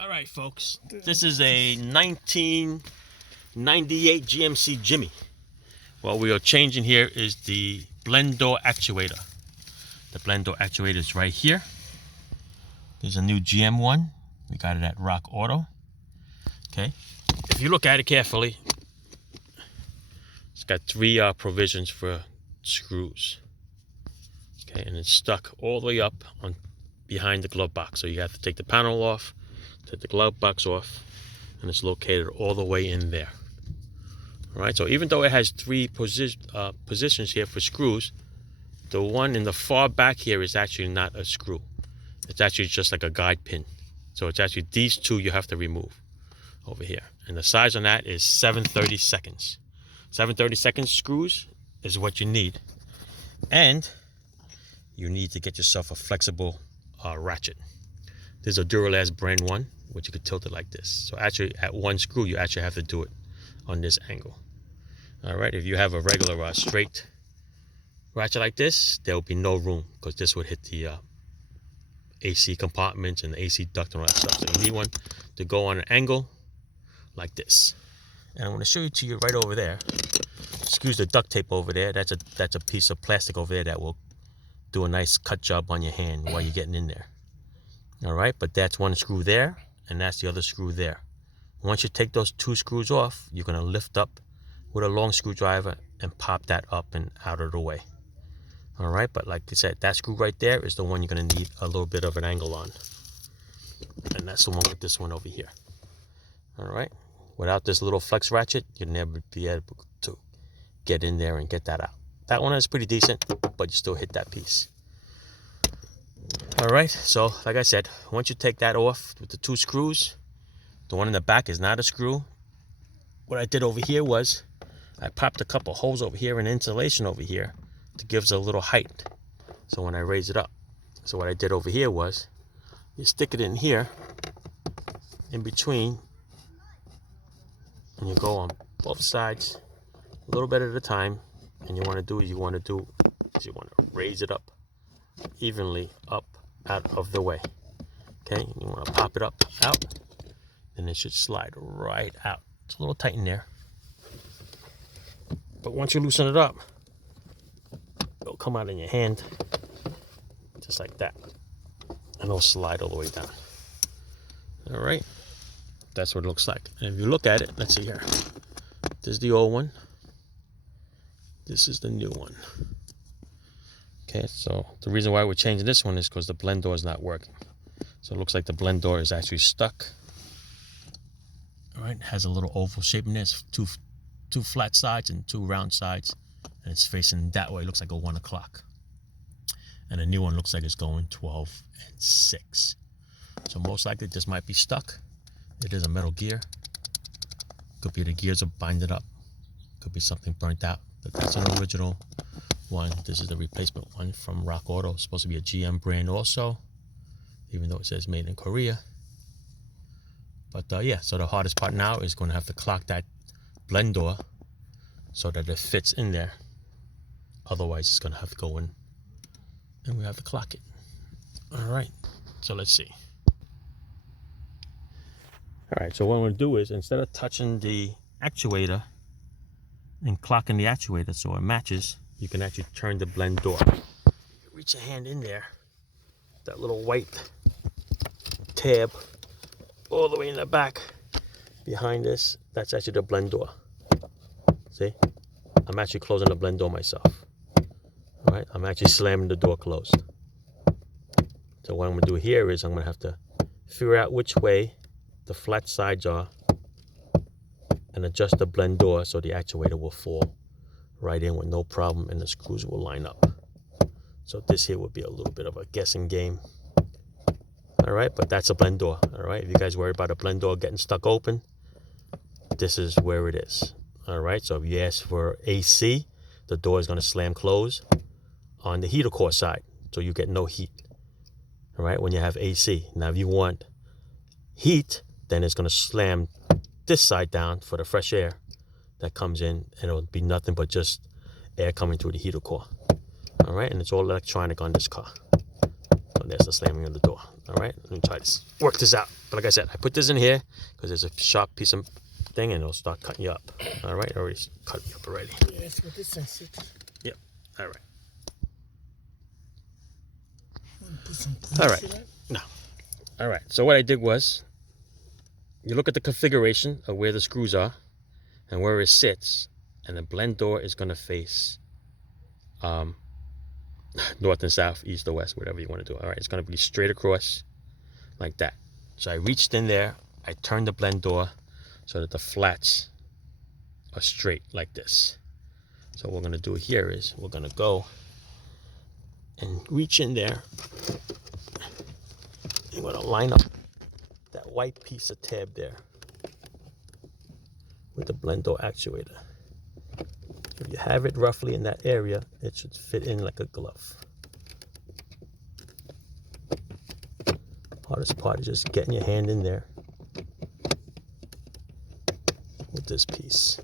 All right, folks. This is a 1998 GMC Jimmy. What we are changing here is the blend door actuator. The blend door actuator is right here. There's a new GM one. We got it at Rock Auto. Okay. If you look at it carefully, it's got three provisions for screws. Okay, and it's stuck all the way up on behind the glove box. So you have to take the panel off, take the glove box off, and it's located all the way in there. All right, so even though it has three positions here for screws, the one in the far back here is actually not a screw. It's actually just like a guide pin. So it's actually these two you have to remove over here. And the size on that is 7/32. 7/32 screws is what you need. And you need to get yourself a flexible ratchet. There's a Duralast brand one, which you could tilt it like this. So actually at one screw, you actually have to do it on this angle. All right, if you have a regular straight ratchet like this, there will be no room because this would hit the AC compartments and the AC duct and all that stuff. So you need one to go on an angle like this. And I'm going to show you to you right over there. Excuse the duct tape over there. That's a piece of plastic over there that will do a nice cut job on your hand while you're getting in there. All right, but that's one screw there, and that's the other screw there. Once you take those two screws off, you're going to lift up with a long screwdriver and pop that up and out of the way. All right, but like I said, that screw right there is the one you're going to need a little bit of an angle on. And that's the one with this one over here. All right, without this little flex ratchet, you'll never be able to get in there and get that out. That one is pretty decent, but you still hit that piece. All right, so like I said, once you take that off with the two screws, the one in the back is not a screw. What I did over here was I popped a couple holes over here and insulation over here to give us a little height. So when I raise it up, so what I did over here was you stick it in here, in between, and you go on both sides, a little bit at a time. And you want to raise it up evenly up out of the way. Okay, you want to pop it up out, and it should slide right out. It's a little tight in there, but once you loosen it up, it'll come out in your hand just like that, and it'll slide all the way down. All right, that's what it looks like. And if you look at it, let's see here. This is the old one. This is the new one. Okay, so the reason why we're changing this one is because the blend door is not working. So it looks like the blend door is actually stuck. All right, it has a little oval shape in there. It's two flat sides and two round sides, and it's facing that way. It looks like a 1 o'clock. And the new one looks like it's going 12 and 6. So most likely this might be stuck. It is a metal gear. Could be the gears are binded up. Could be something burnt out. But that's an original one. This is the replacement one from Rock Auto. It's supposed to be a GM brand also, even though it says made in Korea. But yeah, so the hardest part now is going to have to clock that blend door so that it fits in there. Otherwise, it's going to have to go in and we have to clock it. All right, so let's see. All right, so what I'm going to do is, instead of touching the actuator and clocking the actuator so it matches, you can actually turn the blend door. You reach your hand in there, that little white tab all the way in the back behind this, that's actually the blend door. See, I'm actually closing the blend door myself. All right, I'm actually slamming the door closed. So what I'm going to do here is I'm going to have to figure out which way the flat sides are and adjust the blend door so the actuator will fall right in with no problem and the screws will line up. So this here would be a little bit of a guessing game. All right, but that's a blend door. All right, if you guys worry about a blend door getting stuck open, this is where it is. All right, so if you ask for AC, the door is going to slam close on the heater core side, so you get no heat. All right, when you have AC. Now if you want heat, then it's going to slam this side down for the fresh air that comes in, and it'll be nothing but just air coming through the heater core. All right, and it's all electronic on this car. So there's the slamming of the door. All right, let me try to work this out. But like I said, I put this in here because there's a sharp piece of thing and it'll start cutting you up. All right, already cut me up already. Yeah, let's put this in. Yep. All right. Put some All right. No. All right. So what I did was, you look at the configuration of where the screws are and where it sits, and the blend door is going to face north and south, east or west, whatever you want to do. All right, it's going to be straight across like that. So I reached in there, I turned the blend door so that the flats are straight like this. So what we're going to do here is we're going to go and reach in there. I'm going to line up that white piece of tab there with the blend door actuator. If you have it roughly in that area, it should fit in like a glove. Hardest part is just getting your hand in there with this piece.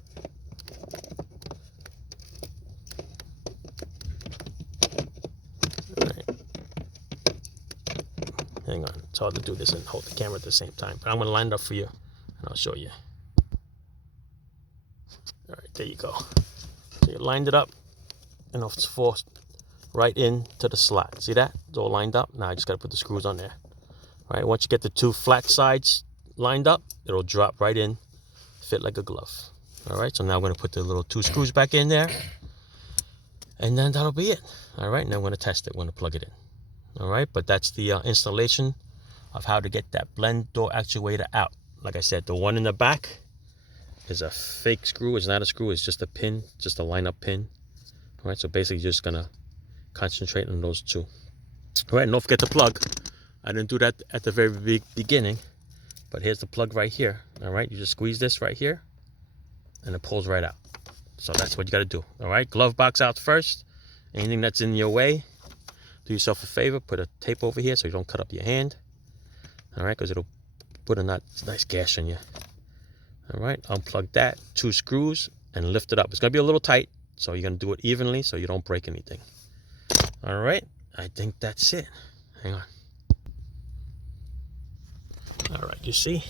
All right. Hang on, it's hard to do this and hold the camera at the same time, but I'm going to line it up for you and I'll show you. All right, there you go. So you lined it up and it's forced right into the slot. See that? It's all lined up. Now I just got to put the screws on there. All right, once you get the two flat sides lined up, it'll drop right in, fit like a glove. All right, so now I'm going to put the little two screws back in there, and then that'll be it. All right, now I'm going to test it. I'm going to plug it in. All right, but that's the installation of how to get that blend door actuator out. Like I said, the one in the back is a fake screw. It's not a screw, it's just a pin, just a line up pin. All right, so basically you're just going to concentrate on those two. All right, and don't forget to plug. I didn't do that at the very beginning, but here's the plug right here. All right, you just squeeze this right here and it pulls right out. So that's what you got to do. All right, glove box out first. Anything that's in your way, do yourself a favor, put a tape over here so you don't cut up your hand. All right, because it'll put a nice gash on you. All right, unplug that, two screws, and lift it up. It's going to be a little tight, so you're going to do it evenly so you don't break anything. All right, I think that's it. Hang on. All right, you see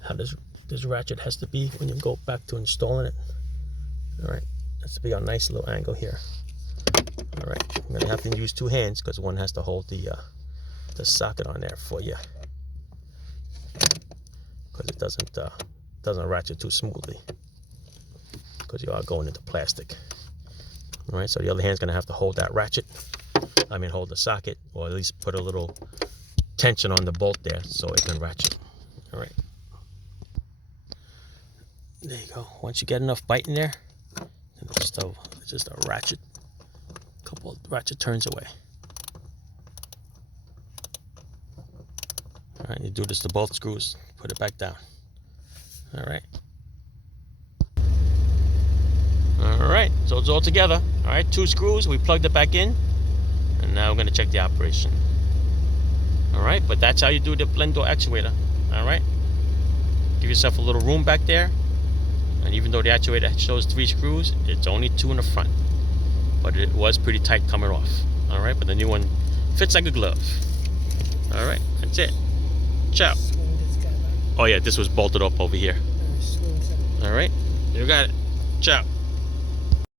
how this ratchet has to be when you go back to installing it. All right, has to be a nice little angle here. All right, I'm gonna have to use two hands because one has to hold the socket on there for you, because it doesn't ratchet too smoothly because you are going into plastic. All right, so the other hand's gonna have to hold that ratchet. Hold the socket, or at least put a little tension on the bolt there so it can ratchet. All right, there you go. Once you get enough bite in there, then it's just a ratchet, couple of ratchet turns away. All right, you do this to both screws, put it back down. All right. All right, so it's all together. All right, two screws, we plugged it back in, and now we're gonna check the operation. All right, but that's how you do the blend door actuator. All right, give yourself a little room back there, and even though the actuator shows 3 screws, it's only 2 in the front, but it was pretty tight coming off. All right, but the new one fits like a glove. All right, that's it. Ciao. Oh yeah, this was bolted up over here. All right, you got it. Ciao.